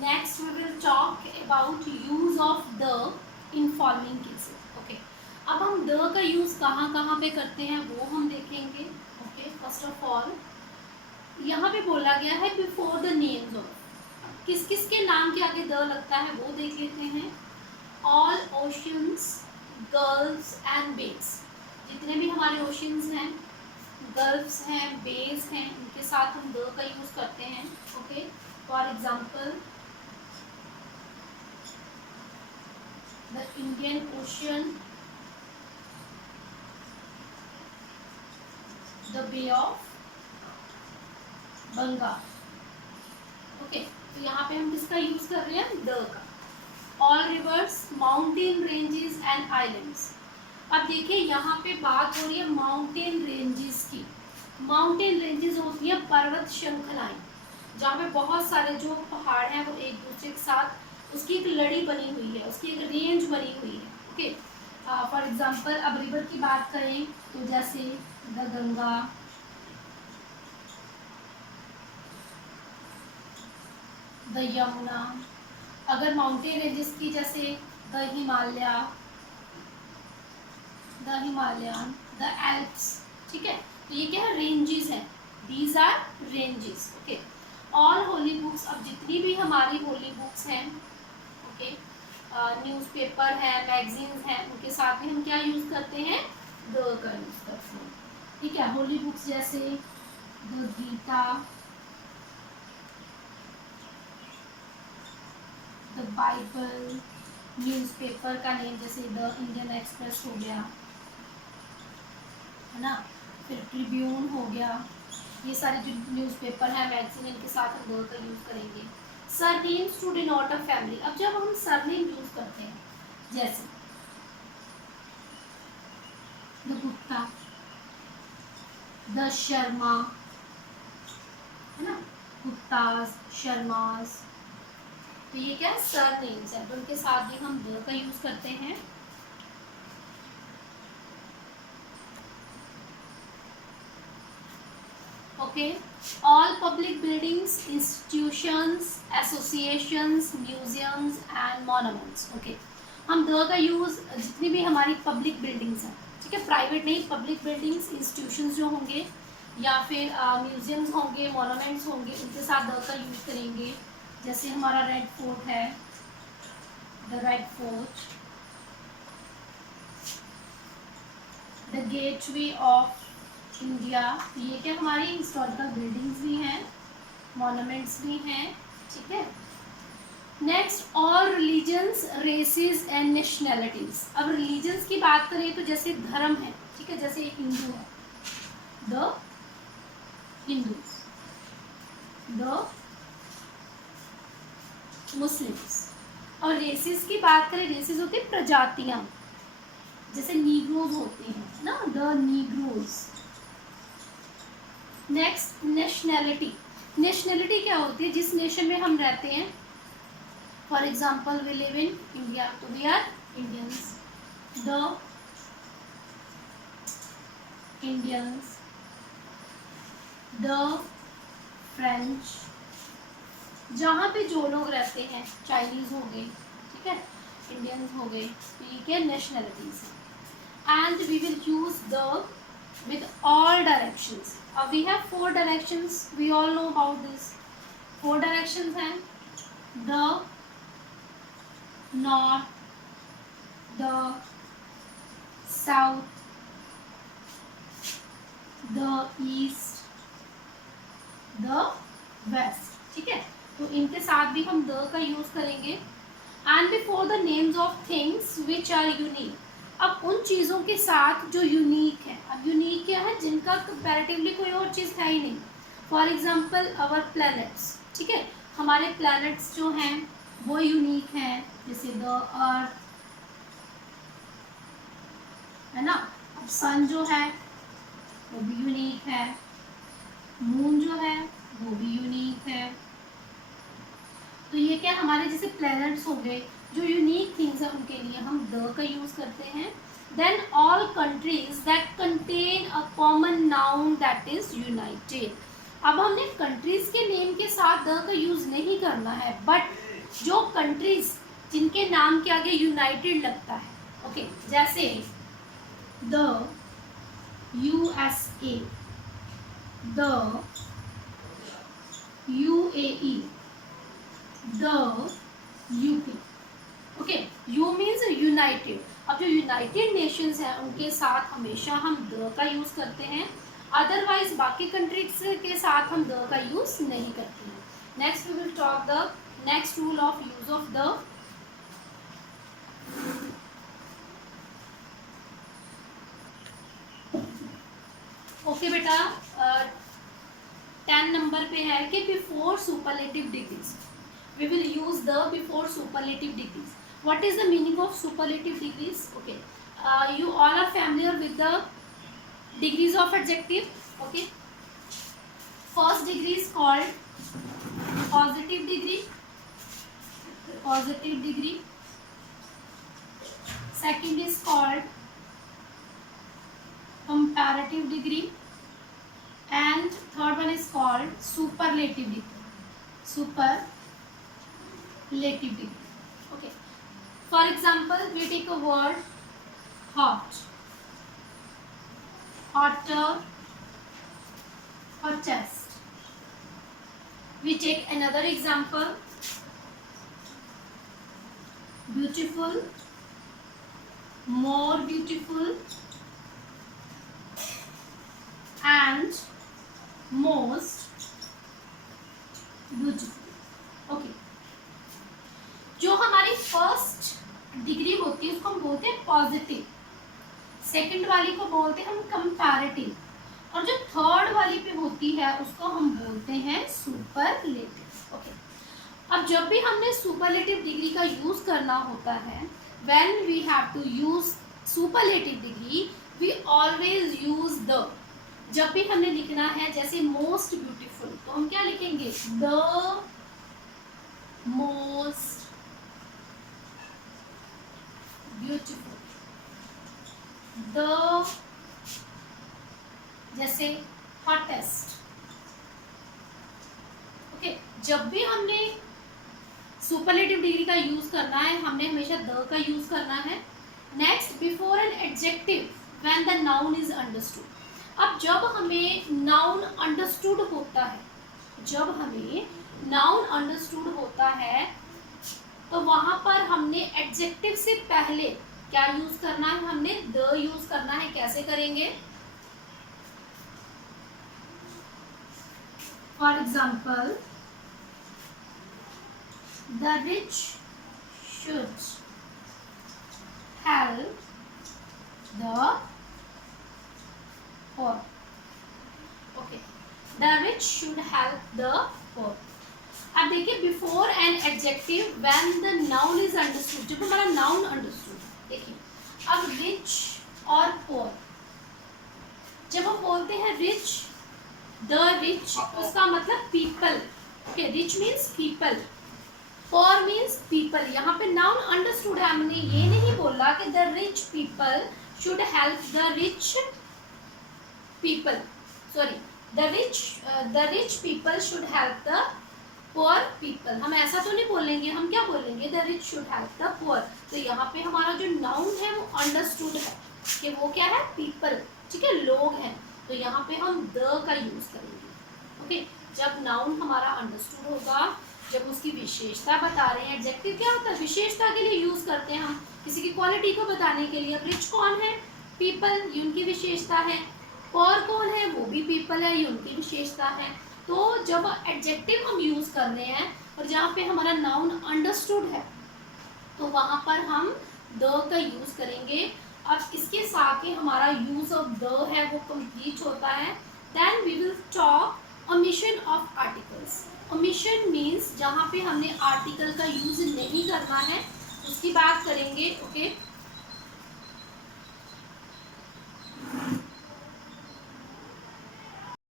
Next we will talk about use of the in following cases. Okay. अब हम the का use कहाँ कहाँ पे करते हैं वो हम देखेंगे. Okay. First of all यहाँ पे बोला गया है before the names of, किस किस के नाम के आगे the लगता है वो देख लेते हैं. All oceans, gulfs and bays. जितने भी हमारे oceans हैं, gulfs हैं, bays हैं, उनके साथ हम the का use करते हैं. Okay. For example, the Indian Ocean, the Bay of Bengal. Okay, तो यहाँ पे हम किसका यूज कर रहे हैं? द का. All reverse, mountain ranges and islands. अब देखिए यहाँ पे बात हो रही है माउंटेन रेंजेस की. माउंटेन रेंजेस होती है पर्वत श्रृंखलाएं, जहाँ पे बहुत सारे जो पहाड़ हैं वो एक दूसरे के साथ उसकी एक लड़ी बनी हुई है, उसकी एक रेंज बनी हुई है. ओके. फॉर एग्जांपल अब रिवर की बात करें तो जैसे द गंगा, द यमुना. अगर माउंटेन रेंजेस की जैसे द हिमालयन, द एल्प्स. ठीक है, तो ये क्या है? रेंजेस हैं. These are ranges. Okay. All holy books, अब जितनी भी हमारी होली बुक्स हैं, ओके, न्यूज़पेपर है, मैगजीन्स हैं, उनके साथ में हम क्या यूज़ करते हैं? द का यूज़ करते हैं. ठीक है. होली बुक्स जैसे the Gita, the Bible. Newspaper का नेम जैसे द इंडियन एक्सप्रेस हो गया, है ना, फिर ट्रिब्यून हो गया. ये सारे जो न्यूज़पेपर है, मैगजीन, इनके साथ हम द का यूज़ करेंगे. Surnames to denote a family. अब जब हम सरनेम यूज़ करते हैं जैसे द गुप्ता, द शर्मा, है ना, गुप्तास, शर्मास. तो ये क्या है? सरनेम्स है, तो उनके साथ भी हम द का यूज़ करते हैं. Okay. All public buildings, institutions, associations, museums and monuments. Okay. हम द का यूज़ जितनी भी हमारी पब्लिक बिल्डिंग्स हैं, ठीक है, प्राइवेट नहीं, पब्लिक बिल्डिंग्स, इंस्टीट्यूशंस जो होंगे या फिर म्यूजियम्स होंगे, मॉन्यूमेंट्स होंगे, उनके साथ द का यूज़ करेंगे. जैसे हमारा रेड फोर्ट है, the red fort, the gateway of India. ये क्या हमारी हिस्टोरिकल बिल्डिंग्स भी हैं, मॉन्यूमेंट्स भी हैं. ठीक है. Next, all religions, races and nationalities. अब रिलीजन्स की बात करें तो जैसे धर्म है, ठीक है, जैसे एक हिंदू है, द हिंदूज, द मुस्लिम्स. और रेसेस की बात करें, रेसेस होती है प्रजातियां, जैसे नीग्रोज होते हैं ना, the Negroes. Next, nationality. Nationality क्या होती है? जिस नेशन में हम रहते हैं. For example we live in India, तो we are Indians. The Indians, the French. जहाँ पे जो लोग रहते हैं, चाइनीज हो गए, ठीक है, इंडियंस हो गए, तो ये क्या नेशनैलिटीज है. And we will use the with all directions. We have 4 directions. We all know about this. 4 directions हैं: the north, the south, the east, the west. ठीक है, तो इनके साथ भी हम the का यूज करेंगे. And before the names of things which are unique. अब उन चीज़ों के साथ जो यूनिक है. अब यूनिक क्या है? जिनका कंपैरेटिवली कोई और चीज़ है ही नहीं. For example our planets. ठीक है, हमारे प्लैनेट्स जो हैं वो यूनिक हैं, जैसे द अर्थ, है ना. अब सन जो है वो भी यूनिक है, मून जो है वो भी यूनिक है. तो ये क्या हमारे जैसे प्लैनेट्स हो गए, जो यूनिक थिंग्स हैं, उनके लिए हम द का यूज़ करते हैं. Then all countries that contain a common noun that is united. अब हमने कंट्रीज के नेम के साथ द का यूज़ नहीं करना है, बट जो कंट्रीज जिनके नाम के आगे यूनाइटेड लगता है, ओके, जैसे the USA, the UAE, the UK, okay, you means United. अब जो यूनाइटेड नेशंस हैं उनके साथ हमेशा हम द का यूज़ करते हैं, अदरवाइज बाकी कंट्रीज के साथ हम द का यूज़ नहीं करते हैं। Next we will talk the next rule of use of the. Okay बेटा, 10 नंबर पे है कि before superlative degrees we will use the before superlative degrees. What is the meaning of superlative degrees? Okay, you all are familiar with the degrees of adjective. Okay, first degree is called positive degree, positive degree. Second is called comparative degree, and third one is called superlative degree, superlative degree. Okay, for example, we take a word hot, hotter, or chest. We take another example, beautiful, more beautiful, and most beautiful. Okay, जो हमारी first degree होती है उसको हम बोलते हैं positive, second वाली को बोलते हैं हम कंपैरेटिव, और जो थर्ड वाली पे होती है उसको हम बोलते हैं सुपरलेटिव। ओके, अब जब भी हमने सुपरलेटिव डिग्री का यूज़ करना होता है, when we have to use superlative degree we always use the. जब भी हमने लिखना है जैसे मोस्ट ब्यूटीफुल, तो हम क्या लिखेंगे? The most beautiful. द जैसे हॉटेस्ट। ओके, जब भी हमने सुपरलेटिव डिग्री का यूज करना है हमने हमेशा द का यूज करना है। Next, before an adjective when the noun is understood. अब जब हमें नाउन अंडरस्टूड होता है, जब हमें नाउन अंडरस्टूड होता है तो वहां पर हमने एडजेक्टिव से पहले क्या यूज करना है? हमने द यूज करना है। कैसे करेंगे? For example, the rich should help the poor. Okay, the rich should help the poor। अब देखिए, before an adjective when the noun is understood, जब हमारा नाउन अंडरस्टूड, देखिए अब रिच और पोर, जब हम बोलते हैं रिच, द रिच, उसका मतलब people. Okay, rich means people, poor means people. यहाँ पे नाउन अंडरस्टूड है, हमने ये नहीं बोला कि the rich people should help the rich people, sorry, the rich people should help the poor people. हम ऐसा तो नहीं बोलेंगे, हम क्या बोलेंगे? The rich should help the poor. तो यहाँ पे हमारा जो नाउन है वो अंडरस्टूड है कि वो क्या है? पीपल, ठीक है, लोग हैं। तो यहाँ पे हम द का यूज करेंगे। ओके, जब नाउन हमारा अंडरस्टूड होगा, जब उसकी विशेषता बता रहे हैं, एडजेक्टिव क्या होता है? विशेषता के लिए यूज करते हैं हम, किसी की क्वालिटी को बताने के लिए। अब रिच कौन है? पीपल, ये उनकी विशेषता है। पुअर कौन है? वो भी पीपल है, ये उनकी विशेषता है। तो जब एडजेक्टिव हम यूज कर रहे हैं और जहाँ पे हमारा नाउन अंडरस्टूड है तो वहाँ पर हम द का यूज करेंगे। अब इसके साथ ही हमारा यूज ऑफ द है वो कंप्लीट होता है। Then we will talk omission of articles. Omission means जहाँ पे हमने आर्टिकल का यूज नहीं करना है, उसकी बात करेंगे। ओके,